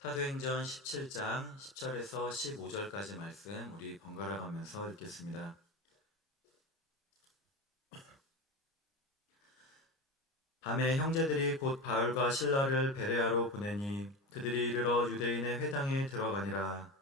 사도행전 17장 10절에서 15절까지 말씀 우리 번갈아 가면서 읽겠습니다. 밤에 형제들이 곧 바울과 실라를 베레아로 보내니 그들이 이르러 유대인의 회당에 들어가니라.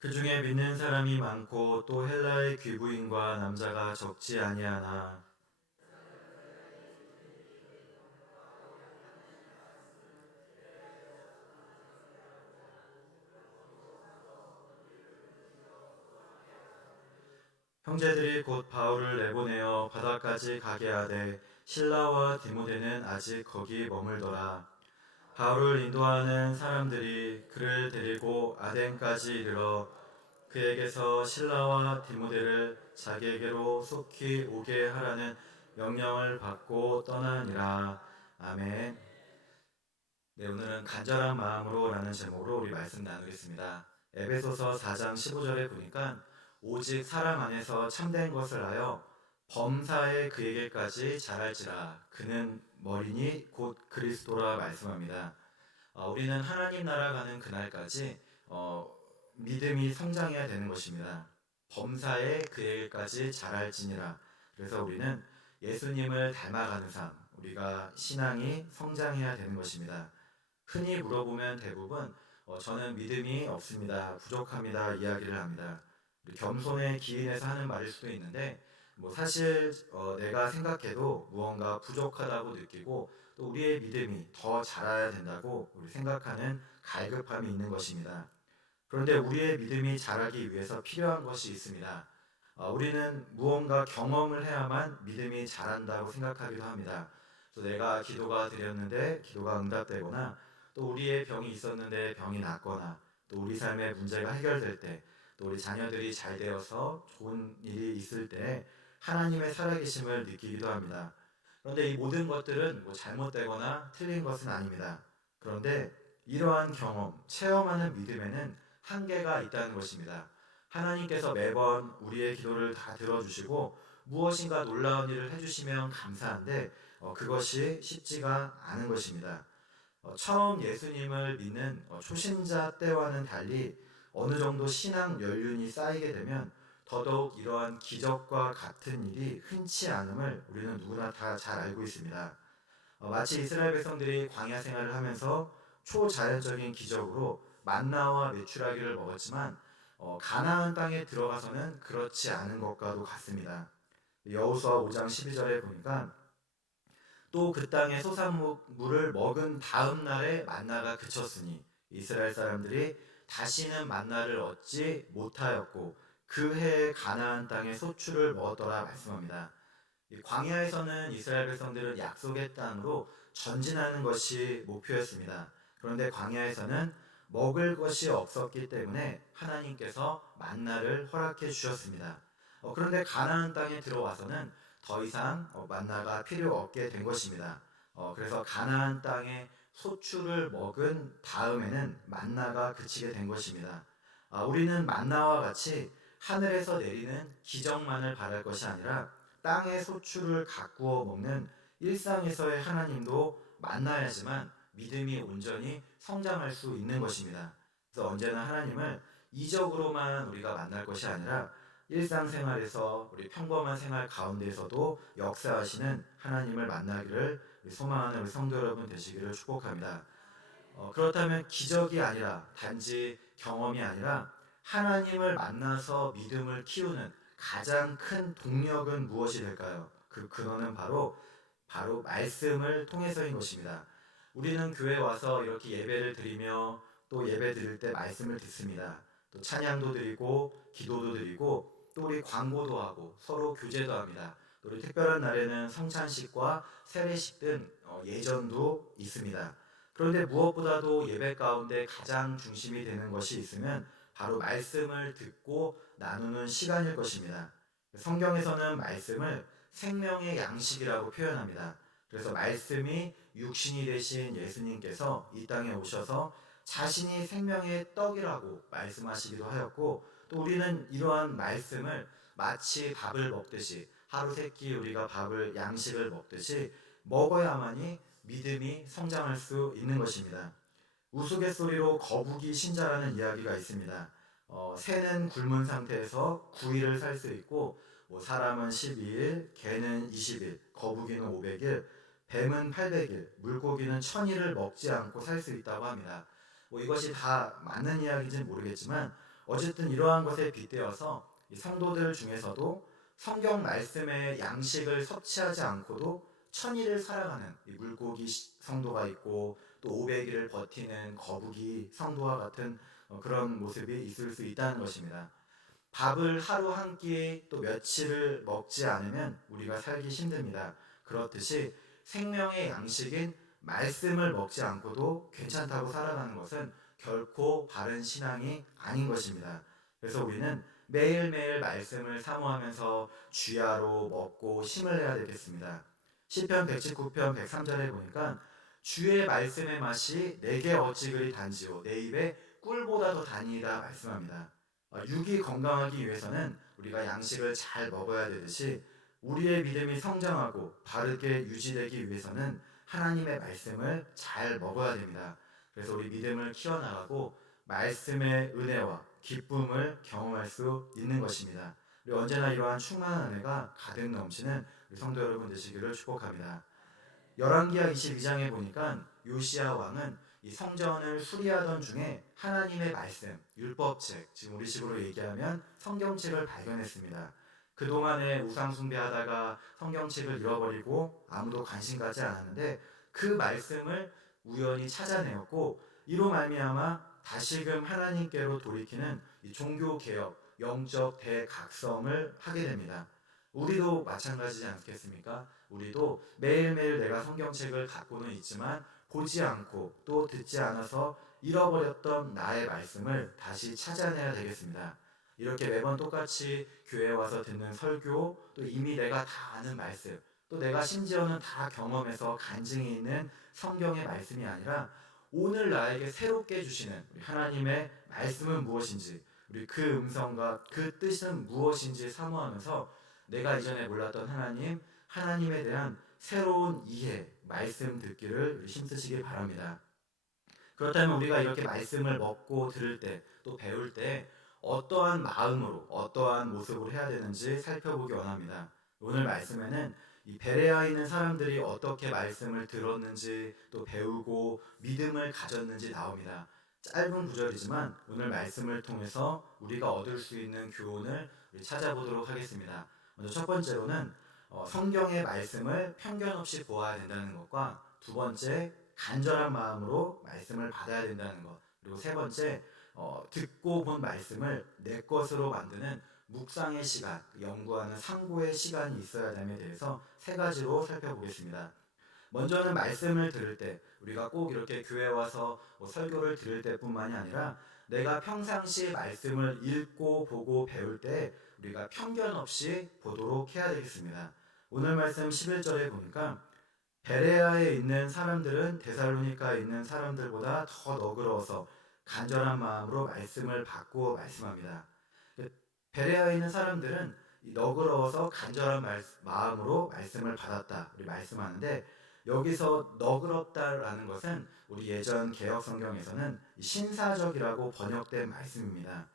그 중에 믿는 사람이 많고 또 헬라의 귀부인과 남자가 적지 아니하나 형제들이 곧 바울을 내보내어 바다까지 가게 하되 실라와 디모데는 아직 거기 머물더라. 바울을 인도하는 사람들이 그를 데리고 아덴까지 이르러 그에게서 실라와 디모데를 자기에게로 속히 오게 하라는 명령을 받고 떠나니라. 아멘. 네, 오늘은 간절한 마음으로 라는 제목으로 우리 말씀 나누겠습니다. 에베소서 4장 15절에 보니까 오직 사랑 안에서 참된 것을 하여 범사에 그에게까지 자랄지라. 그는 머리니 곧 그리스도라 말씀합니다. 우리는 하나님 나라 가는 그날까지 믿음이 성장해야 되는 것입니다. 범사에 그에게까지 자랄지니라. 그래서 우리는 예수님을 닮아가는 삶, 우리가 신앙이 성장해야 되는 것입니다. 흔히 물어보면 대부분 저는 믿음이 없습니다, 부족합니다 이야기를 합니다. 겸손에 기인해서 하는 말일 수도 있는데 사실 내가 생각해도 무언가 부족하다고 느끼고 또 우리의 믿음이 더 자라야 된다고 우리 생각하는 갈급함이 있는 것입니다. 그런데 우리의 믿음이 자라기 위해서 필요한 것이 있습니다. 우리는 무언가 경험을 해야만 믿음이 자란다고 생각하기도 합니다. 또 내가 기도가 드렸는데 기도가 응답되거나 또 우리의 병이 있었는데 병이 낫거나 또 우리 삶의 문제가 해결될 때 또 우리 자녀들이 잘 되어서 좋은 일이 있을 때 하나님의 살아계심을 느끼기도 합니다. 그런데 이 모든 것들은 잘못되거나 틀린 것은 아닙니다. 그런데 이러한 경험, 체험하는 믿음에는 한계가 있다는 것입니다. 하나님께서 매번 우리의 기도를 다 들어주시고 무엇인가 놀라운 일을 해주시면 감사한데 그것이 쉽지가 않은 것입니다. 처음 예수님을 믿는 초신자 때와는 달리 어느 정도 신앙 연륜이 쌓이게 되면 더더욱 이러한 기적과 같은 일이 흔치 않음을 우리는 누구나 다 잘 알고 있습니다. 마치 이스라엘 백성들이 광야 생활을 하면서 초자연적인 기적으로 만나와 메추라기를 먹었지만 가나안 땅에 들어가서는 그렇지 않은 것과도 같습니다. 여호수아 5장 12절에 보니까 또 그 땅의 소산물을 먹은 다음 날에 만나가 그쳤으니 이스라엘 사람들이 다시는 만나를 얻지 못하였고 그 해에 가나안 땅의 소출을 먹었더라 말씀합니다. 광야에서는 이스라엘 백성들은 약속의 땅으로 전진하는 것이 목표였습니다. 그런데 광야에서는 먹을 것이 없었기 때문에 하나님께서 만나를 허락해 주셨습니다. 그런데 가나안 땅에 들어와서는 더 이상 만나가 필요 없게 된 것입니다. 그래서 가나안 땅의 소출을 먹은 다음에는 만나가 그치게 된 것입니다. 우리는 만나와 같이 하늘에서 내리는 기적만을 바랄 것이 아니라 땅의 소출을 가꾸어 먹는 일상에서의 하나님도 만나야지만 믿음이 온전히 성장할 수 있는 것입니다. 그래서 언제나 하나님을 이적으로만 우리가 만날 것이 아니라 일상생활에서 우리 평범한 생활 가운데에서도 역사하시는 하나님을 만나기를 소망하는 우리 성도 여러분 되시기를 축복합니다. 그렇다면 기적이 아니라 단지 경험이 아니라 하나님을 만나서 믿음을 키우는 가장 큰 동력은 무엇이 될까요? 그 근원은 바로 말씀을 통해서인 것입니다. 우리는 교회 와서 이렇게 예배를 드리며 또 예배 드릴 때 말씀을 듣습니다. 또 찬양도 드리고 기도도 드리고 또 우리 광고도 하고 서로 교제도 합니다. 또 우리 특별한 날에는 성찬식과 세례식 등 예전도 있습니다. 그런데 무엇보다도 예배 가운데 가장 중심이 되는 것이 있으면 바로 말씀을 듣고 나누는 시간일 것입니다. 성경에서는 말씀을 생명의 양식이라고 표현합니다. 그래서 말씀이 육신이 되신 예수님께서 이 땅에 오셔서 자신이 생명의 떡이라고 말씀하시기도 하였고, 또 우리는 이러한 말씀을 마치 밥을 먹듯이, 하루 세 끼 우리가 밥을 양식을 먹듯이 먹어야만이 믿음이 성장할 수 있는 것입니다. 우스갯소리로 거북이 신자라는 이야기가 있습니다. 새는 굶은 상태에서 9일을 살 수 있고, 사람은 12일, 개는 20일, 거북이는 500일, 뱀은 800일, 물고기는 1000일을 먹지 않고 살 수 있다고 합니다. 이것이 다 맞는 이야기인지는 모르겠지만 어쨌든 이러한 것에 빗대어서 이 성도들 중에서도 성경 말씀의 양식을 섭취하지 않고도 1000일을 살아가는 이 물고기 성도가 있고, 또 500일을 버티는 거북이 성도와 같은 그런 모습이 있을 수 있다는 것입니다. 밥을 하루 한 끼 또 며칠을 먹지 않으면 우리가 살기 힘듭니다. 그렇듯이 생명의 양식인 말씀을 먹지 않고도 괜찮다고 살아가는 것은 결코 바른 신앙이 아닌 것입니다. 그래서 우리는 매일매일 말씀을 사모하면서 주야로 먹고 힘을 내야 되겠습니다. 시편 119편 103절에 보니까 주의 말씀의 맛이 내게 어찌 그리 단지요 내 입에 꿀보다 더 단이다 말씀합니다. 육이 건강하기 위해서는 우리가 양식을 잘 먹어야 되듯이 우리의 믿음이 성장하고 바르게 유지되기 위해서는 하나님의 말씀을 잘 먹어야 됩니다. 그래서 우리 믿음을 키워나가고 말씀의 은혜와 기쁨을 경험할 수 있는 것입니다. 우리 언제나 이러한 충만한 은혜가 가득 넘치는 우리 성도 여러분 되시기를 축복합니다. 열왕기하 22장에 보니까 요시야 왕은 이 성전을 수리하던 중에 하나님의 말씀, 율법책, 지금 우리식으로 얘기하면 성경책을 발견했습니다. 그동안에 우상 숭배하다가 성경책을 잃어버리고 아무도 관심 갖지 않았는데 그 말씀을 우연히 찾아내었고, 이로 말미암아 다시금 하나님께로 돌이키는 이 종교 개혁, 영적 대각성을 하게 됩니다. 우리도 마찬가지지 않겠습니까? 우리도 매일매일 내가 성경책을 갖고는 있지만 보지 않고 또 듣지 않아서 잃어버렸던 나의 말씀을 다시 찾아내야 되겠습니다. 이렇게 매번 똑같이 교회에 와서 듣는 설교, 또 이미 내가 다 아는 말씀, 또 내가 심지어는 다 경험해서 간증이 있는 성경의 말씀이 아니라 오늘 나에게 새롭게 주시는 우리 하나님의 말씀은 무엇인지, 우리 그 음성과 그 뜻은 무엇인지 사모하면서 내가 이전에 몰랐던 하나님에 대한 새로운 이해, 말씀 듣기를 힘쓰시길 바랍니다. 그렇다면 우리가 이렇게 말씀을 먹고 들을 때, 또 배울 때 어떠한 마음으로, 어떠한 모습으로 해야 되는지 살펴보기 원합니다. 오늘 말씀에는 이 베레아에 있는 사람들이 어떻게 말씀을 들었는지, 또 배우고 믿음을 가졌는지 나옵니다. 짧은 구절이지만 오늘 말씀을 통해서 우리가 얻을 수 있는 교훈을 찾아보도록 하겠습니다. 먼저 첫 번째로는 성경의 말씀을 편견 없이 보아야 된다는 것과, 두 번째 간절한 마음으로 말씀을 받아야 된다는 것, 그리고 세 번째 듣고 본 말씀을 내 것으로 만드는 묵상의 시간, 연구하는 상고의 시간이 있어야 함에 대해서 세 가지로 살펴보겠습니다. 먼저는 말씀을 들을 때, 우리가 꼭 이렇게 교회 와서 설교를 들을 때뿐만이 아니라 내가 평상시 말씀을 읽고 보고 배울 때 우리가 편견 없이 보도록 해야 되겠습니다. 오늘 말씀 11절에 보니까 베레아에 있는 사람들은 데살로니카에 있는 사람들보다 더 너그러워서 간절한 마음으로 말씀을 받고 말씀합니다. 베레아에 있는 사람들은 너그러워서 간절한 마음으로 말씀을 받았다 우리 말씀하는데, 여기서 너그럽다라는 것은 우리 예전 개혁 성경에서는 신사적이라고 번역된 말씀입니다.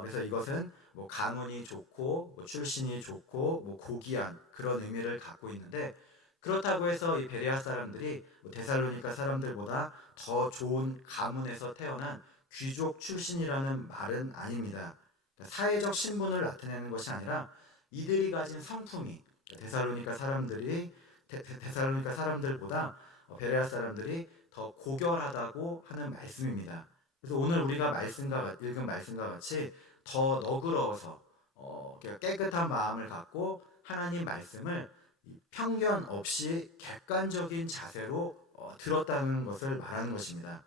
그래서 이것은 가문이 좋고 출신이 좋고 고귀한 그런 의미를 갖고 있는데, 그렇다고 해서 이 베레아 사람들이 데살로니가 사람들보다 더 좋은 가문에서 태어난 귀족 출신이라는 말은 아닙니다. 그러니까 사회적 신분을 나타내는 것이 아니라 이들이 가진 성품이 데살로니가 사람들보다 베레아 사람들이 더 고결하다고 하는 말씀입니다. 그래서 오늘 우리가 읽은 말씀과 같이 더 너그러워서 깨끗한 마음을 갖고 하나님 말씀을 편견 없이 객관적인 자세로 들었다는 것을 말하는 것입니다.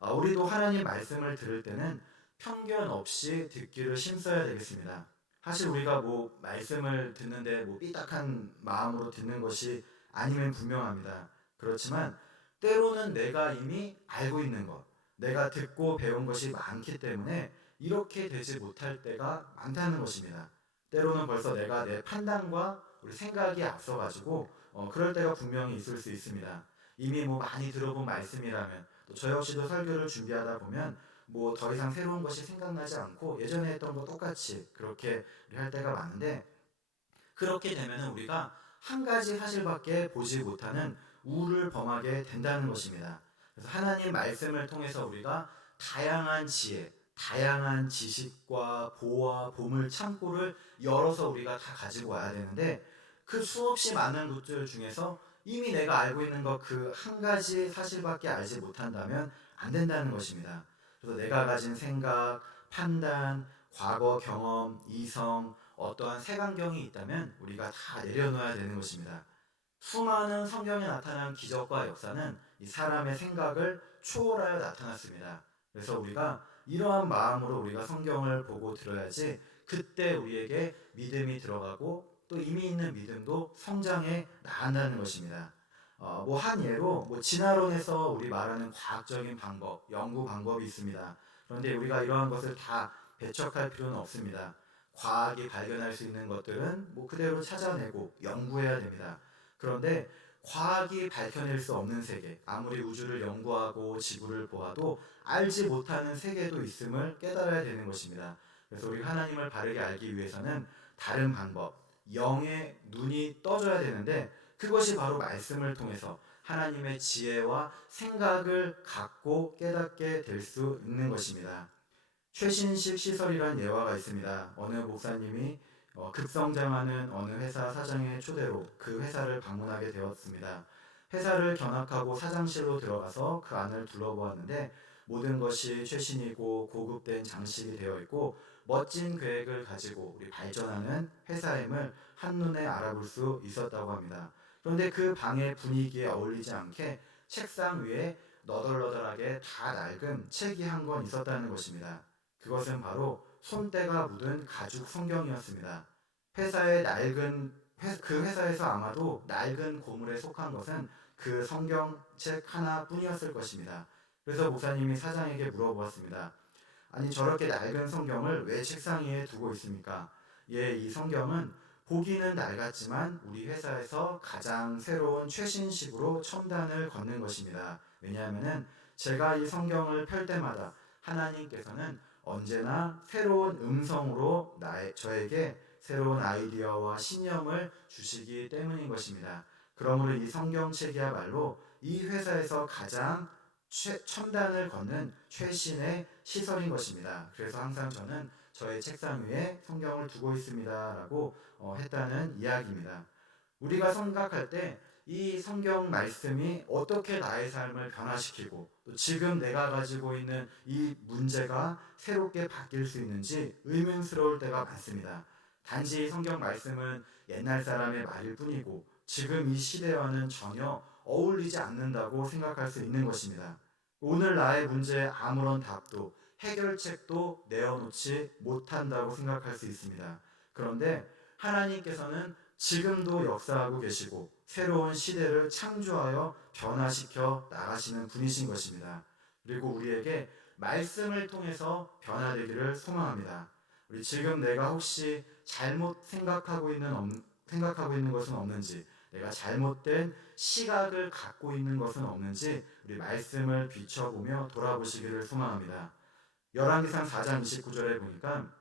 우리도 하나님 말씀을 들을 때는 편견 없이 듣기를 힘써야 되겠습니다. 사실 우리가 말씀을 듣는데 삐딱한 마음으로 듣는 것이 아니면 분명합니다. 그렇지만 때로는 내가 이미 알고 있는 것, 내가 듣고 배운 것이 많기 때문에 이렇게 되지 못할 때가 많다는 것입니다. 때로는 벌써 내가 내 판단과 우리 생각이 앞서가지고 그럴 때가 분명히 있을 수 있습니다. 이미 뭐 많이 들어본 말씀이라면 또 저 역시도 설교를 준비하다 보면 뭐 더 이상 새로운 것이 생각나지 않고 예전에 했던 거 똑같이 그렇게 할 때가 많은데, 그렇게 되면 우리가 한 가지 사실밖에 보지 못하는 우를 범하게 된다는 것입니다. 그래서 하나님 말씀을 통해서 우리가 다양한 지혜, 다양한 지식과 보와 보물 창고를 열어서 우리가 다 가지고 와야 되는데, 그 수없이 많은 것들 중에서 이미 내가 알고 있는 것 그 한 가지 사실밖에 알지 못한다면 안 된다는 것입니다. 그래서 내가 가진 생각, 판단, 과거 경험, 이성, 어떠한 색안경이 있다면 우리가 다 내려놓아야 되는 것입니다. 수많은 성경에 나타난 기적과 역사는 이 사람의 생각을 초월하여 나타났습니다. 그래서 우리가 이러한 마음으로 우리가 성경을 보고 들어야지 그때 우리에게 믿음이 들어가고 또 이미 있는 믿음도 성장해 나간다는 것입니다. 뭐 한 예로 뭐 진화론에서 우리 말하는 과학적인 방법, 연구 방법이 있습니다. 그런데 우리가 이러한 것을 다 배척할 필요는 없습니다. 과학이 발견할 수 있는 것들은 뭐 그대로 찾아내고 연구해야 됩니다. 그런데 과학이 밝혀낼 수 없는 세계, 아무리 우주를 연구하고 지구를 보아도 알지 못하는 세계도 있음을 깨달아야 되는 것입니다. 그래서 우리 하나님을 바르게 알기 위해서는 다른 방법, 영의 눈이 떠져야 되는데, 그것이 바로 말씀을 통해서 하나님의 지혜와 생각을 갖고 깨닫게 될 수 있는 것입니다. 최신식 시설이란 예화가 있습니다. 어느 목사님이 급성장하는 어느 회사 사장의 초대로 그 회사를 방문하게 되었습니다. 회사를 견학하고 사장실로 들어가서 그 안을 둘러보았는데 모든 것이 최신이고 고급된 장식이 되어 있고 멋진 계획을 가지고 우리 발전하는 회사임을 한눈에 알아볼 수 있었다고 합니다. 그런데 그 방의 분위기에 어울리지 않게 책상 위에 너덜너덜하게 다 낡은 책이 한 권 있었다는 것입니다. 그것은 바로 손때가 묻은 가죽 성경이었습니다. 회사의 그 회사에서 아마도 낡은 고물에 속한 것은 그 성경책 하나뿐이었을 것입니다. 그래서 목사님이 사장에게 물어보았습니다. 아니, 저렇게 낡은 성경을 왜 책상 위에 두고 있습니까? 예, 이 성경은 보기는 낡았지만 우리 회사에서 가장 새로운 최신식으로 첨단을 걷는 것입니다. 왜냐하면 제가 이 성경을 펼 때마다 하나님께서는 언제나 새로운 음성으로 저에게 새로운 아이디어와 신념을 주시기 때문인 것입니다. 그러므로 이 성경책이야말로 이 회사에서 가장 첨단을 걷는 최신의 시설인 것입니다. 그래서 항상 저는 저의 책상 위에 성경을 두고 있습니다 라고 했다는 이야기입니다. 우리가 생각할 때 이 성경 말씀이 어떻게 나의 삶을 변화시키고 또 지금 내가 가지고 있는 이 문제가 새롭게 바뀔 수 있는지 의문스러울 때가 많습니다. 단지 성경 말씀은 옛날 사람의 말일 뿐이고 지금 이 시대와는 전혀 어울리지 않는다고 생각할 수 있는 것입니다. 오늘 나의 문제에 아무런 답도 해결책도 내어놓지 못한다고 생각할 수 있습니다. 그런데 하나님께서는 지금도 역사하고 계시고 새로운 시대를 창조하여 변화시켜 나가시는 분이신 것입니다. 그리고 우리에게 말씀을 통해서 변화되기를 소망합니다. 우리 지금 내가 혹시 잘못 생각하고 있는 것은 없는지, 내가 잘못된 시각을 갖고 있는 것은 없는지 우리 말씀을 비춰보며 돌아보시기를 소망합니다. 열왕기상 4장 29절에 보니까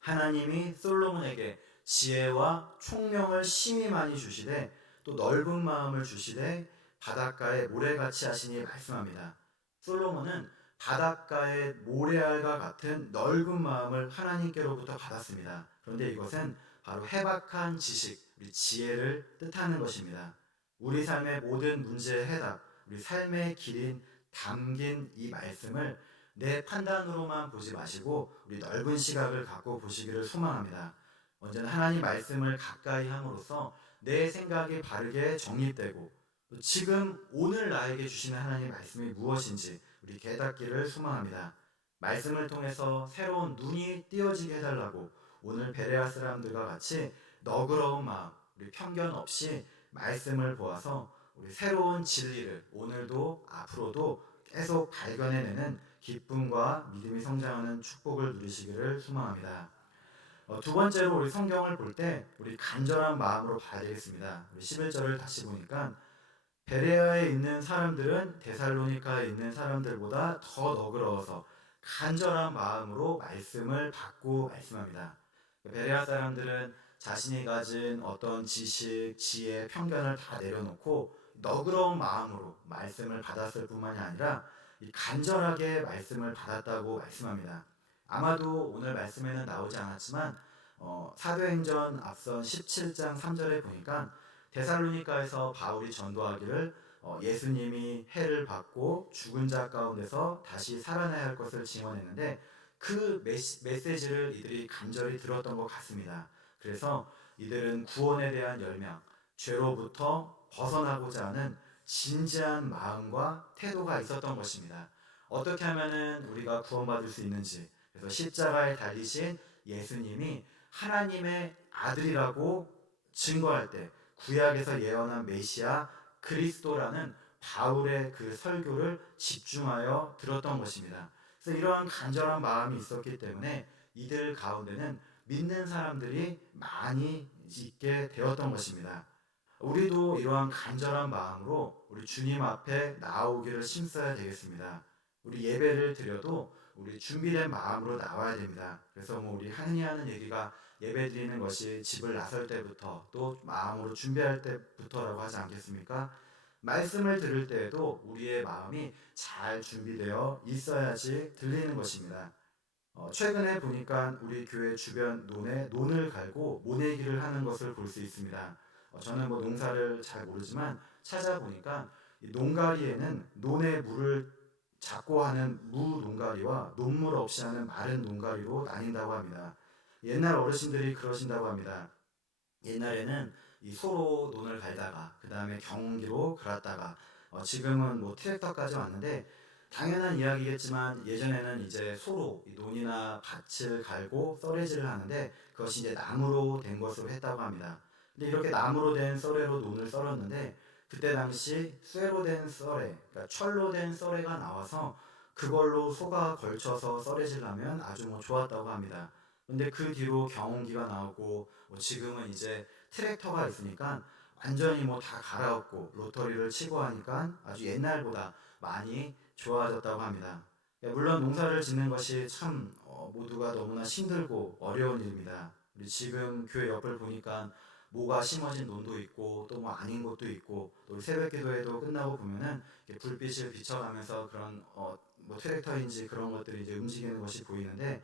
하나님이 솔로몬에게 지혜와 총명을 심히 많이 주시되 또 넓은 마음을 주시되 바닷가에 모래같이 하시니 말씀합니다. 솔로몬은 바닷가의 모래알과 같은 넓은 마음을 하나님께로부터 받았습니다. 그런데 이것은 바로 해박한 지식, 우리 지혜를 뜻하는 것입니다. 우리 삶의 모든 문제의 해답, 우리 삶의 길인 담긴 이 말씀을 내 판단으로만 보지 마시고 우리 넓은 시각을 갖고 보시기를 소망합니다. 언제나 하나님 말씀을 가까이 함으로써 내 생각이 바르게 정립되고 지금 오늘 나에게 주시는 하나님의 말씀이 무엇인지 우리 깨닫기를 소망합니다. 말씀을 통해서 새로운 눈이 띄어지게 해달라고 오늘 베레아 사람들과 같이 너그러운 마음, 우리 편견 없이 말씀을 보아서 우리 새로운 진리를 오늘도 앞으로도 계속 발견해내는 기쁨과 믿음이 성장하는 축복을 누리시기를 소망합니다. 두 번째로 우리 성경을 볼 때 우리 간절한 마음으로 봐야 되겠습니다. 우리 11절을 다시 보니까 베레아에 있는 사람들은 데살로니카에 있는 사람들보다 더 너그러워서 간절한 마음으로 말씀을 받고 말씀합니다. 베레아 사람들은 자신이 가진 어떤 지식, 지혜, 편견을 다 내려놓고 너그러운 마음으로 말씀을 받았을 뿐만이 아니라 간절하게 말씀을 받았다고 말씀합니다. 아마도 오늘 말씀에는 나오지 않았지만 사도행전 앞선 17장 3절에 보니까 데살로니가에서 바울이 전도하기를 예수님이 해를 받고 죽은 자 가운데서 다시 살아나야 할 것을 증언했는데 그 메시지를 이들이 간절히 들었던 것 같습니다. 그래서 이들은 구원에 대한 열망, 죄로부터 벗어나고자 하는 진지한 마음과 태도가 있었던 것입니다. 어떻게 하면은 우리가 구원받을 수 있는지, 그래서 십자가에 달리신 예수님이 하나님의 아들이라고 증거할 때 구약에서 예언한 메시아 그리스도라는 바울의 그 설교를 집중하여 들었던 것입니다. 그래서 이러한 간절한 마음이 있었기 때문에 이들 가운데는 믿는 사람들이 많이 있게 되었던 것입니다. 우리도 이러한 간절한 마음으로 우리 주님 앞에 나오기를 힘써야 되겠습니다. 우리 예배를 드려도 우리 준비된 마음으로 나와야 됩니다. 그래서 우리 흔히 하는 얘기가 예배 드리는 것이 집을 나설 때부터 또 마음으로 준비할 때부터라고 하지 않겠습니까? 말씀을 들을 때에도 우리의 마음이 잘 준비되어 있어야지 들리는 것입니다. 최근에 보니까 우리 교회 주변 논에 논을 갈고 모내기를 하는 것을 볼 수 있습니다. 저는 농사를 잘 모르지만 찾아보니까 이 농가리에는 논에 물을 잡고 하는 무 농가리와 논물 없이 하는 마른 농가리로 나뉜다고 합니다. 옛날 어르신들이 그러신다고 합니다. 옛날에는 이 소로 논을 갈다가 그 다음에 경운기로 갈았다가 지금은 트랙터까지 왔는데 당연한 이야기겠지만 예전에는 이제 소로 이 논이나 밭을 갈고 썰매질을 하는데 그것이 이제 나무로 된 것으로 했다고 합니다. 근데 이렇게 나무로 된 썰매로 논을 썰었는데 그때 당시 쇠로 된 썰매, 그러니까 철로 된 썰매가 나와서 그걸로 소가 걸쳐서 썰매질을 하면 아주 좋았다고 합니다. 근데 그 뒤로 경운기가 나오고 지금은 이제 트랙터가 있으니까 완전히 다 갈아엎고 로터리를 치고 하니까 아주 옛날보다 많이 좋아졌다고 합니다. 물론 농사를 짓는 것이 참 모두가 너무나 힘들고 어려운 일입니다. 우리 지금 교회 옆을 보니까 모가 심어진 논도 있고 또 아닌 곳도 있고 또 새벽 기도회도 끝나고 보면은 불빛을 비춰가면서 그런 트랙터인지 그런 것들이 이제 움직이는 것이 보이는데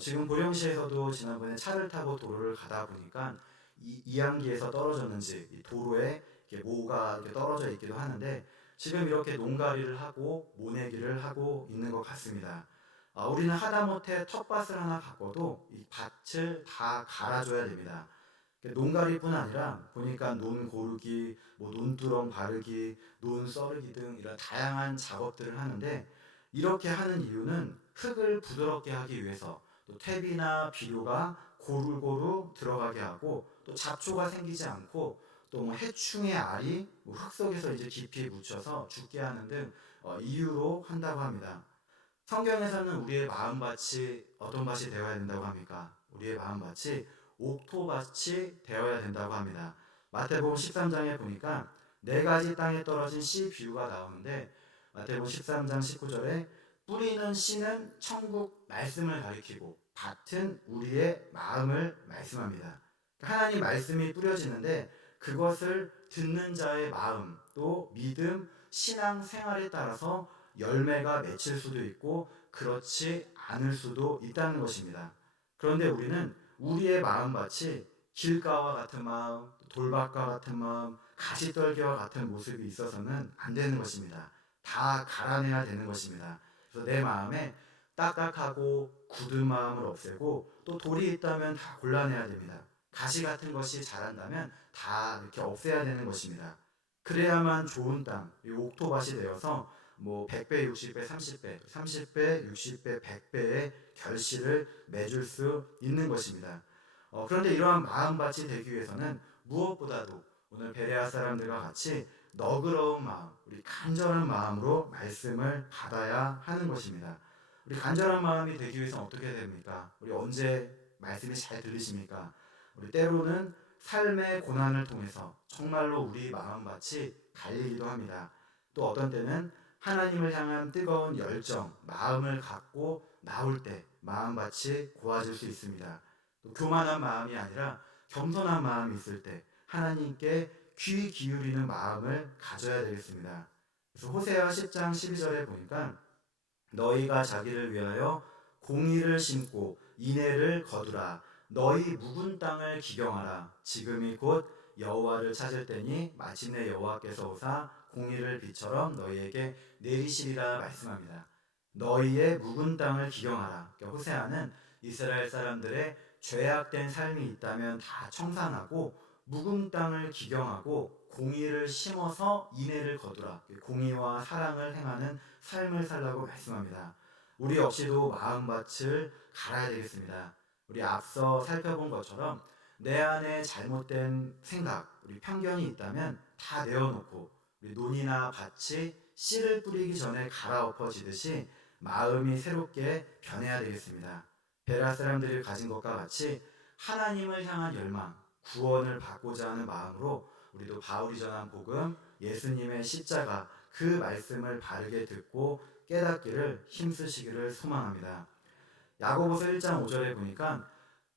지금 보령시에서도 지난번에 차를 타고 도로를 가다 보니까 이안기에서 떨어졌는지 이 도로에 모가 이렇게 떨어져 있기도 하는데 지금 이렇게 농가리를 하고 모내기를 하고 있는 것 같습니다. 우리는 하다못해 텃밭을 하나 바꿔도 이 밭을 다 갈아줘야 됩니다. 농가리뿐 아니라 보니까 논 고르기, 논두렁 바르기, 논 썰기 등 이런 다양한 작업들을 하는데 이렇게 하는 이유는 흙을 부드럽게 하기 위해서 또 퇴비나 비료가 고루고루 들어가게 하고 또 잡초가 생기지 않고 또 해충의 알이 흙 속에서 이제 깊이 묻혀서 죽게 하는 등 이유로 한다고 합니다. 성경에서는 우리의 마음밭이 어떤 밭이 되어야 된다고 합니까? 우리의 마음밭이 옥토밭이 되어야 된다고 합니다. 마태복음 13장에 보니까 네 가지 땅에 떨어진 씨 비유가 나오는데 마태복음 13장 19절에 뿌리는 씨는 천국 말씀을 가리키고 밭은 우리의 마음을 말씀합니다. 하나님 말씀이 뿌려지는데 그것을 듣는 자의 마음, 또 믿음, 신앙 생활에 따라서 열매가 맺힐 수도 있고 그렇지 않을 수도 있다는 것입니다. 그런데 우리는 우리의 마음밭이 길가와 같은 마음, 돌밭과 같은 마음, 가시떨기와 같은 모습이 있어서는 안 되는 것입니다. 다 갈아내야 되는 것입니다. 그래서 내 마음에 딱딱하고 굳은 마음을 없애고 또 돌이 있다면 다 골라내야 됩니다. 가시 같은 것이 자란다면 다 이렇게 없애야 되는 것입니다. 그래야만 좋은 땅, 이 옥토밭이 되어서 100배, 60배, 30배, 30배, 60배, 100배의 결실을 맺을 수 있는 것입니다. 그런데 이러한 마음밭이 되기 위해서는 무엇보다도 오늘 베레아 사람들과 같이 너그러운 마음, 우리 간절한 마음으로 말씀을 받아야 하는 것입니다. 우리 간절한 마음이 되기 위해서는 어떻게 됩니까? 우리 언제 말씀이 잘 들리십니까? 우리 때로는 삶의 고난을 통해서 정말로 우리 마음밭이 갈리기도 합니다. 또 어떤 때는 하나님을 향한 뜨거운 열정, 마음을 갖고 나올 때 마음밭이 고와질 수 있습니다. 또 교만한 마음이 아니라 겸손한 마음이 있을 때 하나님께 귀 기울이는 마음을 가져야 되겠습니다. 그래서 호세아 10장 12절에 보니까 너희가 자기를 위하여 공의를 심고 인애를 거두라. 너희 묵은 땅을 기경하라. 지금이 곧 여호와를 찾을 때니 마침내 여호와께서 오사 공의를 비처럼 너희에게 내리시리라 말씀합니다. 너희의 묵은 땅을 기경하라. 그러니까 호세아는 이스라엘 사람들의 죄악된 삶이 있다면 다 청산하고 묵은 땅을 기경하고 공의를 심어서 인애를 거두라. 공의와 사랑을 행하는 삶을 살라고 말씀합니다. 우리 역시도 마음밭을 갈아야 되겠습니다. 우리 앞서 살펴본 것처럼 내 안에 잘못된 생각, 우리 편견이 있다면 다 내어놓고 우리 논이나 밭이 씨를 뿌리기 전에 갈아엎어지듯이 마음이 새롭게 변해야 되겠습니다. 베라 사람들이 가진 것과 같이 하나님을 향한 열망, 구원을 받고자 하는 마음으로 우리도 바울이 전한 복음, 예수님의 십자가, 그 말씀을 바르게 듣고 깨닫기를 힘쓰시기를 소망합니다. 야고보서 1장 5절에 보니까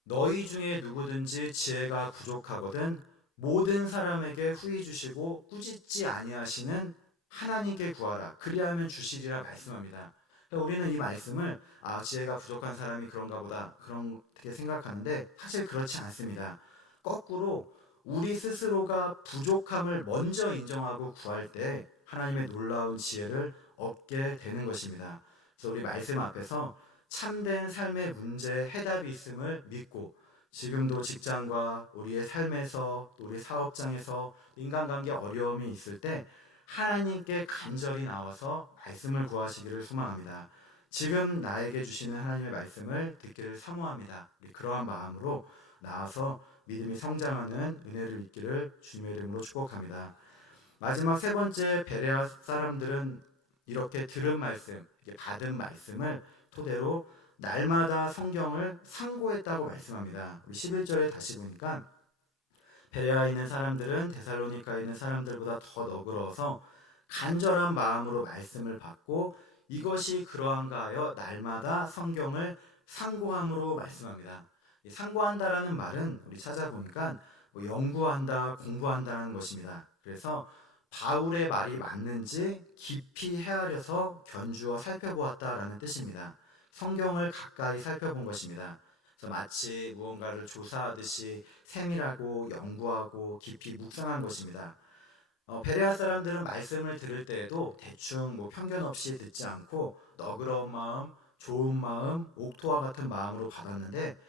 너희 중에 누구든지 지혜가 부족하거든 모든 사람에게 후히 주시고 꾸짖지 아니하시는 하나님께 구하라. 그리하면 주시리라 말씀합니다. 우리는 이 말씀을 지혜가 부족한 사람이 그런가 보다 그렇게 생각하는데 사실 그렇지 않습니다. 거꾸로 우리 스스로가 부족함을 먼저 인정하고 구할 때 하나님의 놀라운 지혜를 얻게 되는 것입니다. 그래서 우리 말씀 앞에서 참된 삶의 문제에 해답이 있음을 믿고 지금도 직장과 우리의 삶에서 우리 사업장에서 인간관계 어려움이 있을 때 하나님께 간절히 나와서 말씀을 구하시기를 소망합니다. 지금 나에게 주시는 하나님의 말씀을 듣기를 사모합니다. 그러한 마음으로 나와서 믿음이 성장하는 은혜를 입기를 주님의 이름으로 축복합니다. 마지막 세 번째, 베레아 사람들은 이렇게 들은 말씀, 받은 말씀을 토대로 날마다 성경을 상고했다고 말씀합니다. 우리 11절에 다시 보니까 베레아에 있는 사람들은 데살로니카에 있는 사람들보다 더 너그러워서 간절한 마음으로 말씀을 받고 이것이 그러한가 하여 날마다 성경을 상고함으로 말씀합니다. 상고한다라는 말은 우리 찾아보니까 연구한다, 공부한다는 것입니다. 그래서 바울의 말이 맞는지 깊이 헤아려서 견주어 살펴보았다라는 뜻입니다. 성경을 가까이 살펴본 것입니다. 그래서 마치 무언가를 조사하듯이 세밀하고 연구하고 깊이 묵상한 것입니다. 베레아 사람들은 말씀을 들을 때에도 대충 편견 없이 듣지 않고 너그러운 마음, 좋은 마음, 옥토와 같은 마음으로 받았는데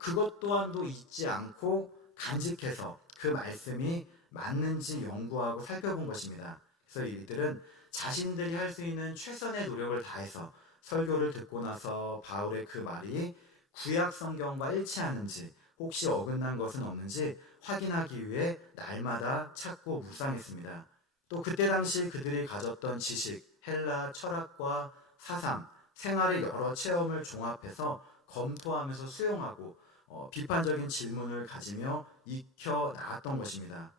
그것 또한도 잊지 않고 간직해서 그 말씀이 맞는지 연구하고 살펴본 것입니다. 그래서 이들은 자신들이 할 수 있는 최선의 노력을 다해서 설교를 듣고 나서 바울의 그 말이 구약 성경과 일치하는지 혹시 어긋난 것은 없는지 확인하기 위해 날마다 찾고 묵상했습니다. 또 그때 당시 그들이 가졌던 지식, 헬라 철학과 사상, 생활의 여러 체험을 종합해서 검토하면서 수용하고 비판적인 질문을 가지며 익혀 나갔던 것입니다.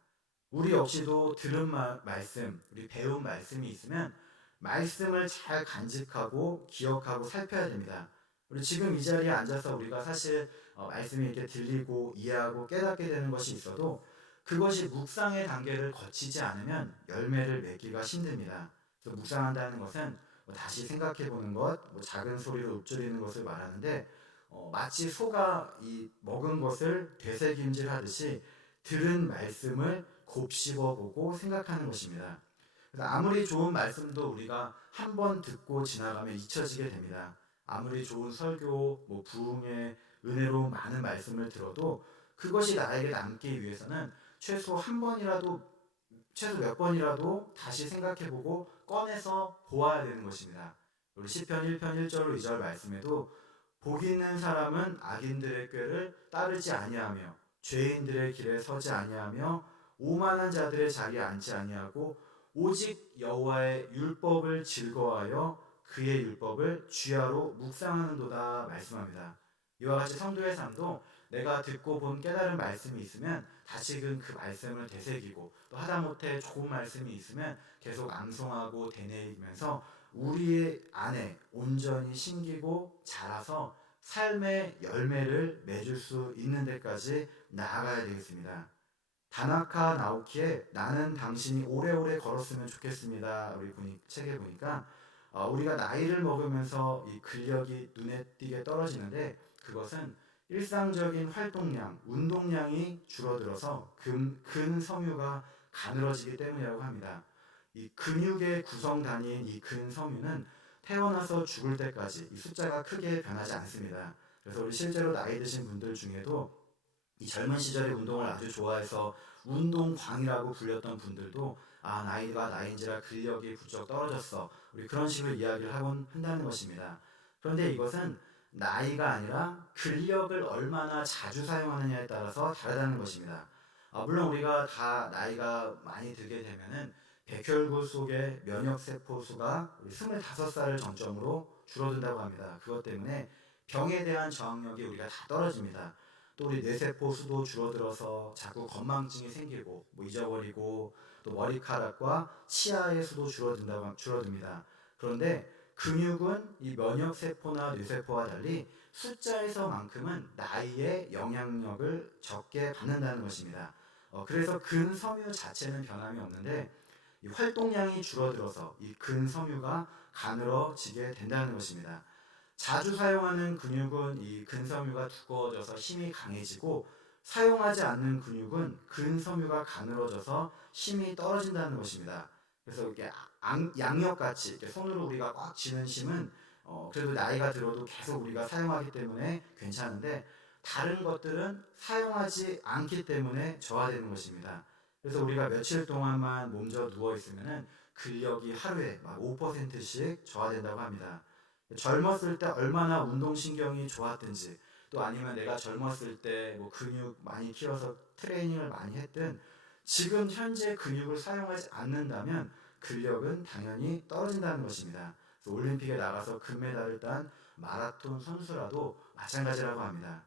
우리 역시도 들은 말씀, 우리 배운 말씀이 있으면 말씀을 잘 간직하고 기억하고 살펴야 됩니다. 우리 지금 이 자리에 앉아서 우리가 사실 말씀이 이렇게 들리고 이해하고 깨닫게 되는 것이 있어도 그것이 묵상의 단계를 거치지 않으면 열매를 맺기가 힘듭니다. 그래서 묵상한다는 것은 다시 생각해보는 것, 작은 소리로 읊조리는 것을 말하는데 마치 소가 이 먹은 것을 되새김질하듯이 들은 말씀을 곱씹어보고 생각하는 것입니다. 그래서 아무리 좋은 말씀도 우리가 한 번 듣고 지나가면 잊혀지게 됩니다. 아무리 좋은 설교, 부흥의 은혜로 많은 말씀을 들어도 그것이 나에게 남기 위해서는 최소 한 번이라도, 최소 몇 번이라도 다시 생각해보고 꺼내서 보아야 되는 것입니다. 우리 시편 1편 1절 2절 말씀에도 복 있는 사람은 악인들의 꾀를 따르지 아니하며 죄인들의 길에 서지 아니하며 오만한 자들의 자리에 앉지 아니하고 오직 여호와의 율법을 즐거워하여 그의 율법을 주야로 묵상하는도다 말씀합니다. 이와 같이 성도의 삶도 내가 듣고 본 깨달은 말씀이 있으면 다시금 그 말씀을 되새기고, 또 하다못해 좋은 말씀이 있으면 계속 암송하고 되뇌이면서 우리 안에 온전히 심기고 자라서 삶의 열매를 맺을 수 있는 데까지 나아가야 되겠습니다. 다나카 나오키의 나는 당신이 오래오래 걸었으면 좋겠습니다. 우리 책에 보니까 우리가 나이를 먹으면서 이 근력이 눈에 띄게 떨어지는데, 그것은 일상적인 활동량, 운동량이 줄어들어서 근섬유가 가늘어지기 때문이라고 합니다. 이 근육의 구성 단위인 이 근섬유는 태어나서 죽을 때까지 이 숫자가 크게 변하지 않습니다. 그래서 우리 실제로 나이 드신 분들 중에도 이 젊은 시절에 운동을 아주 좋아해서 운동광이라고 불렸던 분들도 나이가 나이인지라 근력이 부쩍 떨어졌어, 우리 그런 식으로 이야기를 하곤 한다는 것입니다. 그런데 이것은 나이가 아니라 근력을 얼마나 자주 사용하느냐에 따라서 다르다는 것입니다. 물론 우리가 다 나이가 많이 들게 되면은 백혈구 속의 면역세포 수가 25살을 정점으로 줄어든다고 합니다. 그것 때문에 병에 대한 저항력이 우리가 다 떨어집니다. 또 우리 뇌세포 수도 줄어들어서 자꾸 건망증이 생기고 잊어버리고, 또 머리카락과 치아의 수도 줄어듭니다. 그런데 근육은 이 면역세포나 뇌세포와 달리 숫자에서만큼은 나이에 영향력을 적게 받는다는 것입니다. 그래서 근섬유 자체는 변함이 없는데 이 활동량이 줄어들어서 이 근섬유가 가늘어지게 된다는 것입니다. 자주 사용하는 근육은 이 근섬유가 두꺼워져서 힘이 강해지고, 사용하지 않는 근육은 근섬유가 가늘어져서 힘이 떨어진다는 것입니다. 그래서 이렇게 양력같이 이렇게 손으로 우리가 꽉 쥐는 힘은 그래도 나이가 들어도 계속 우리가 사용하기 때문에 괜찮은데, 다른 것들은 사용하지 않기 때문에 저하되는 것입니다. 그래서 우리가 며칠 동안만 몸져 누워 있으면은 근력이 하루에 막 5%씩 저하된다고 합니다. 젊었을 때 얼마나 운동신경이 좋았든지, 또 아니면 내가 젊었을 때 뭐 근육 많이 키워서 트레이닝을 많이 했든, 지금 현재 근육을 사용하지 않는다면 근력은 당연히 떨어진다는 것입니다. 그래서 올림픽에 나가서 금메달을 딴 마라톤 선수라도 마찬가지라고 합니다.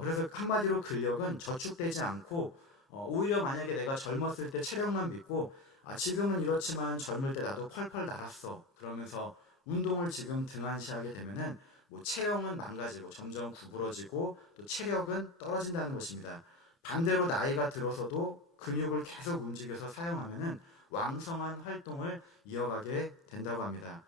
그래서 한마디로 근력은 저축되지 않고, 오히려 만약에 내가 젊었을 때 체력만 믿고 지금은 이렇지만 젊을 때 나도 펄펄 날았어 그러면서 운동을 지금 등한시하게 되면은 체형은 망가지고 점점 구부러지고 또 체력은 떨어진다는 것입니다. 반대로 나이가 들어서도 근육을 계속 움직여서 사용하면은 왕성한 활동을 이어가게 된다고 합니다.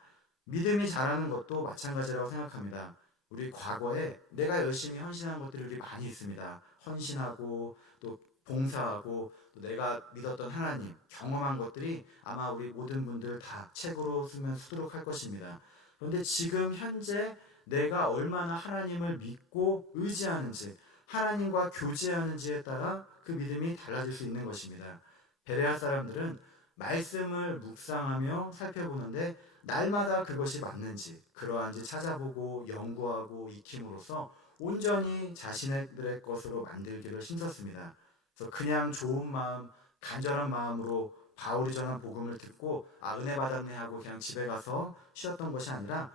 믿음이 자라는 것도 마찬가지라고 생각합니다. 우리 과거에 내가 열심히 헌신한 것들이 우리 많이 있습니다. 헌신하고 또 봉사하고 또 내가 믿었던 하나님, 경험한 것들이 아마 우리 모든 분들 다 책으로 쓰면 수두룩할 것입니다. 그런데 지금 현재 내가 얼마나 하나님을 믿고 의지하는지, 하나님과 교제하는지에 따라 그 믿음이 달라질 수 있는 것입니다. 베레아 사람들은 말씀을 묵상하며 살펴보는데 날마다 그것이 맞는지 그러한지 찾아보고 연구하고 익힘으로써 온전히 자신들의 것으로 만들기를 힘썼습니다. 그래서 그냥 좋은 마음, 간절한 마음으로 바울이 전한 복음을 듣고 은혜 받았네 하고 그냥 집에 가서 쉬었던 것이 아니라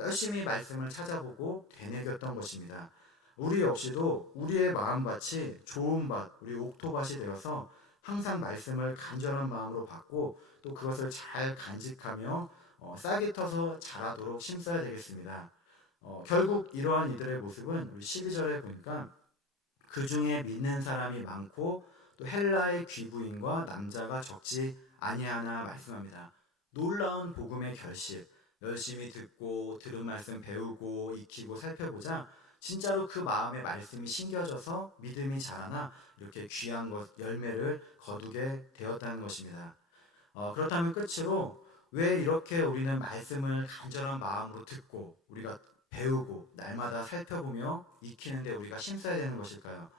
열심히 말씀을 찾아보고 되새겼던 것입니다. 우리 역시도 우리의 마음밭이 좋은 밭, 우리 옥토밭이 되어서 항상 말씀을 간절한 마음으로 받고 또 그것을 잘 간직하며 싹이 터서 자라도록 힘써야 되겠습니다. 결국 이러한 이들의 모습은 우리 12절에 보니까 그 중에 믿는 사람이 많고 또 헬라의 귀부인과 남자가 적지 아니하나 말씀합니다. 놀라운 복음의 결실, 열심히 듣고 들은 말씀 배우고 익히고 살펴보자 진짜로 그 마음의 말씀이 심겨져서 믿음이 자라나 이렇게 귀한 열매를 거두게 되었다는 것입니다. 그렇다면 끝으로 왜 이렇게 우리는 말씀을 간절한 마음으로 듣고 우리가 배우고 날마다 살펴보며 익히는데 우리가 힘써야 되는 것일까요?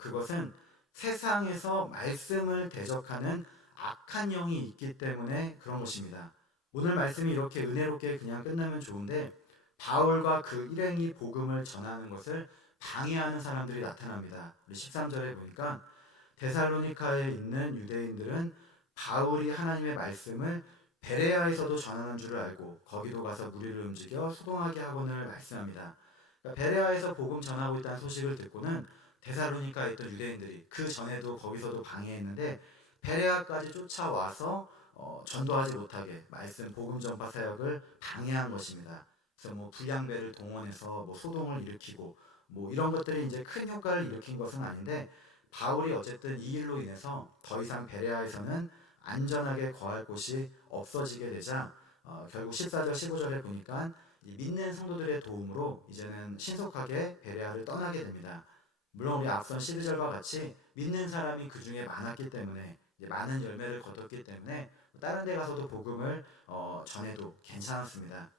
그것은 세상에서 말씀을 대적하는 악한 영이 있기 때문에 그런 것입니다. 오늘 말씀이 이렇게 은혜롭게 그냥 끝나면 좋은데 바울과 그 일행이 복음을 전하는 것을 방해하는 사람들이 나타납니다. 우리 13절에 보니까 데살로니카에 있는 유대인들은 바울이 하나님의 말씀을 베레아에서도 전하는 줄을 알고 거기도 가서 무리를 움직여 소동하게 하고는 말씀합니다. 그러니까 베레아에서 복음 전하고 있다는 소식을 듣고는 데살로니카에 있던 유대인들이 그 전에도 거기서도 방해했는데 베레아까지 쫓아와서 전도하지 못하게 말씀 복음 전파 사역을 방해한 것입니다. 그래서 뭐 불량배를 동원해서 뭐 소동을 일으키고 뭐 이런 것들이 이제 큰 효과를 일으킨 것은 아닌데 바울이 어쨌든 이 일로 인해서 더 이상 베레아에서는 안전하게 거할 곳이 없어지게 되자 결국 14절 15절에 보니까 이 믿는 성도들의 도움으로 이제는 신속하게 베레아를 떠나게 됩니다. 물론 우리 앞선 12절과 같이 믿는 사람이 그 중에 많았기 때문에 많은 열매를 거뒀기 때문에 다른 데 가서도 복음을 전해도 괜찮았습니다.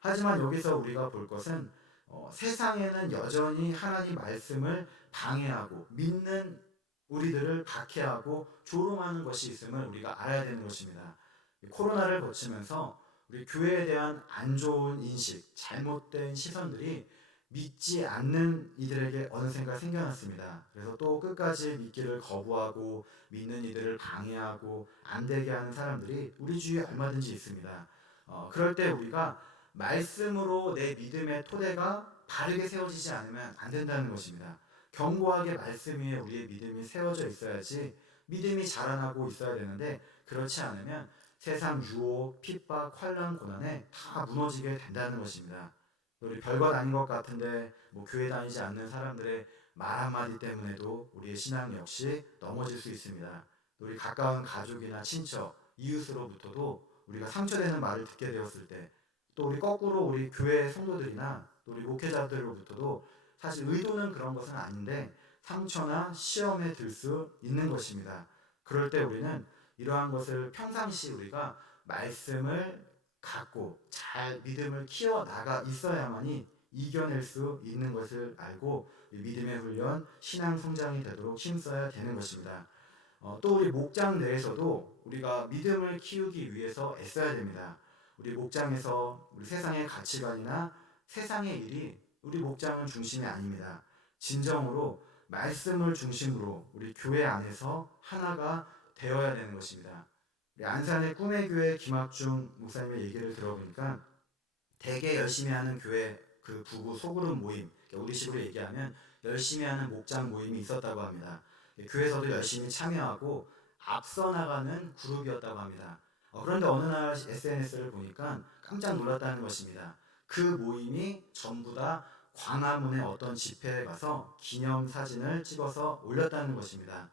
하지만 여기서 우리가 볼 것은 세상에는 여전히 하나님 말씀을 방해하고 믿는 우리들을 박해하고 조롱하는 것이 있음을 우리가 알아야 되는 것입니다. 코로나를 거치면서 우리 교회에 대한 안 좋은 인식, 잘못된 시선들이 믿지 않는 이들에게 어느샌가 생겨났습니다. 그래서 또 끝까지 믿기를 거부하고 믿는 이들을 방해하고 안 되게 하는 사람들이 우리 주위에 얼마든지 있습니다. 그럴 때 우리가 말씀으로 내 믿음의 토대가 바르게 세워지지 않으면 안 된다는 것입니다. 견고하게 말씀 위에 우리의 믿음이 세워져 있어야지 믿음이 자라나고 있어야 되는데 그렇지 않으면 세상 유혹, 핍박, 환난, 고난에 다 무너지게 된다는 것입니다. 우리 별것 아닌 것 같은데 뭐 교회 다니지 않는 사람들의 말 한마디 때문에도 우리의 신앙 역시 넘어질 수 있습니다. 우리 가까운 가족이나 친척, 이웃으로부터도 우리가 상처되는 말을 듣게 되었을 때 또 우리 거꾸로 우리 교회 성도들이나 또 우리 목회자들로부터도 사실 의도는 그런 것은 아닌데 상처나 시험에 들 수 있는 것입니다. 그럴 때 우리는 이러한 것을 평상시 우리가 말씀을 갖고 잘 믿음을 키워 나가 있어야만이 이겨낼 수 있는 것을 알고 믿음의 훈련, 신앙 성장이 되도록 힘써야 되는 것입니다. 또 우리 목장 내에서도 우리가 믿음을 키우기 위해서 애써야 됩니다. 우리 목장에서 우리 세상의 가치관이나 세상의 일이 우리 목장은 중심이 아닙니다. 진정으로 말씀을 중심으로 우리 교회 안에서 하나가 되어야 되는 것입니다. 우리 안산의 꿈의 교회 김학중 목사님의 얘기를 들어보니까 되게 열심히 하는 교회 그 부부 소그룹 모임, 우리식으로 얘기하면 열심히 하는 목장 모임이 있었다고 합니다. 교회에서도 열심히 참여하고 앞서 나가는 그룹이었다고 합니다. 그런데 어느 날 SNS를 보니까 깜짝 놀랐다는 것입니다. 그 모임이 전부 다 광화문의 어떤 집회에 가서 기념사진을 찍어서 올렸다는 것입니다.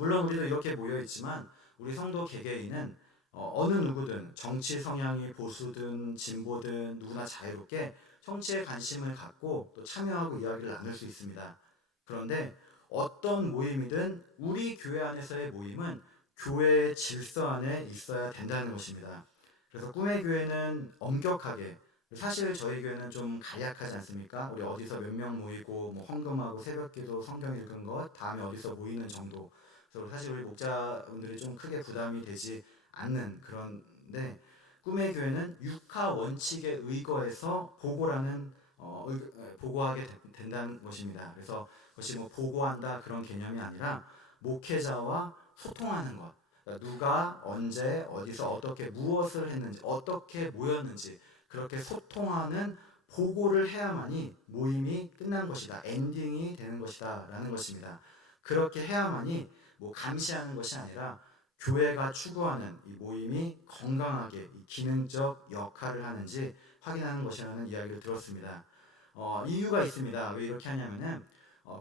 물론 우리도 이렇게 모여있지만 우리 성도 개개인은 어느 누구든 정치 성향이 보수든 진보든 누구나 자유롭게 정치에 관심을 갖고 또 참여하고 이야기를 나눌 수 있습니다. 그런데 어떤 모임이든 우리 교회 안에서의 모임은 교회의 질서 안에 있어야 된다는 것입니다. 그래서 꿈의 교회는 엄격하게 사실 저희 교회는 좀 간략하지 않습니까? 우리 어디서 몇 명 모이고 뭐 헌금하고 새벽기도 성경 읽은 것 다음에 어디서 모이는 정도. 그래서 사실 우리 목자분들이 좀 크게 부담이 되지 않는 그런데 꿈의 교회는 육하 원칙에 의거해서 보고하게 된다는 것입니다. 그래서 그것이 뭐 보고한다 그런 개념이 아니라 목회자와 소통하는 것. 그러니까 누가 언제 어디서 어떻게 무엇을 했는지 어떻게 모였는지 그렇게 소통하는 보고를 해야만이 모임이 끝난 것이다. 엔딩이 되는 것이다 라는 것입니다. 그렇게 해야만이 뭐 감시하는 것이 아니라 교회가 추구하는 이 모임이 건강하게 이 기능적 역할을 하는지 확인하는 것이라는 이야기를 들었습니다. 이유가 있습니다. 왜 이렇게 하냐면은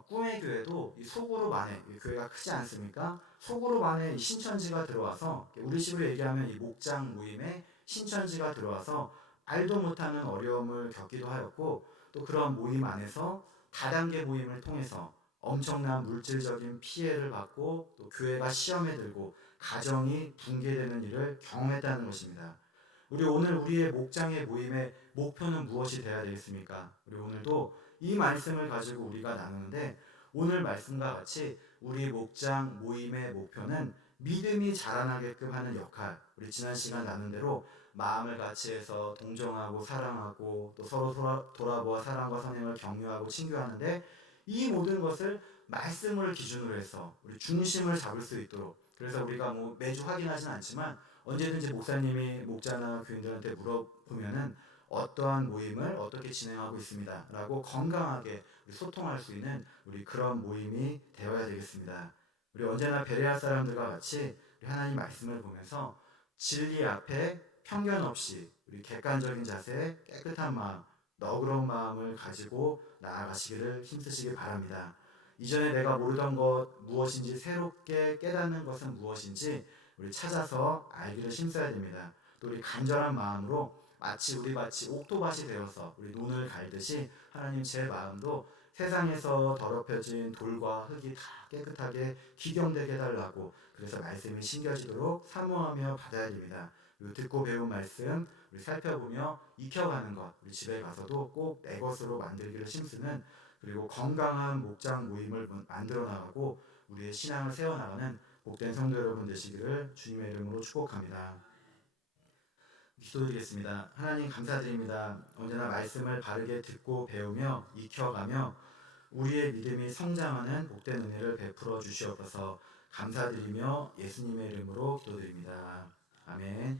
꿈의 교회도 이 소그룹 안에 이 교회가 크지 않습니까? 소그룹 안에 이 신천지가 들어와서 우리식으로 얘기하면 이 목장 모임에 신천지가 들어와서 알도 못하는 어려움을 겪기도 하였고 또 그런 모임 안에서 다단계 모임을 통해서 엄청난 물질적인 피해를 받고 또 교회가 시험에 들고 가정이 붕괴되는 일을 경험했다는 것입니다. 우리 오늘 우리의 목장의 모임의 목표는 무엇이 되어야 되겠습니까? 우리 오늘도 이 말씀을 가지고 우리가 나누는데 오늘 말씀과 같이 우리 목장 모임의 목표는 믿음이 자라나게끔 하는 역할. 우리 지난 시간 나눈 대로 마음을 같이 해서 동정하고 사랑하고 또 서로 돌아보아 사랑과 선행을 격려하고 친교하는데 이 모든 것을 말씀을 기준으로 해서 우리 중심을 잡을 수 있도록, 그래서 우리가 뭐 매주 확인하진 않지만 언제든지 목사님이 목자나 교인들한테 물어보면은 어떠한 모임을 어떻게 진행하고 있습니다 라고 건강하게 소통할 수 있는 우리 그런 모임이 되어야 되겠습니다. 우리 언제나 베레아 사람들과 같이 우리 하나님 말씀을 보면서 진리 앞에 편견 없이 우리 객관적인 자세, 깨끗한 마음, 너그러운 마음을 가지고 나아가시기를 힘쓰시기 바랍니다. 이전에 내가 모르던 것 무엇인지 새롭게 깨닫는 것은 무엇인지 우리 찾아서 알기를 힘써야 됩니다. 또 우리 간절한 마음으로 마치 옥토밭이 되어서 우리 논을 갈듯이 하나님 제 마음도 세상에서 더럽혀진 돌과 흙이 다 깨끗하게 기경되게 해달라고, 그래서 말씀이 심겨지도록 사모하며 받아야 됩니다. 그리고 듣고 배운 말씀 우리 살펴보며 익혀가는 것, 우리 집에 가서도 꼭 내 것으로 만들기를 힘쓰는, 그리고 건강한 목장 모임을 만들어 나가고 우리의 신앙을 세워나가는 복된 성도 여러분 되시기를 주님의 이름으로 축복합니다. 기도드리겠습니다. 하나님 감사드립니다. 언제나 말씀을 바르게 듣고 배우며 익혀가며 우리의 믿음이 성장하는 복된 은혜를 베풀어 주시옵소서. 감사드리며 예수님의 이름으로 기도드립니다. 아멘.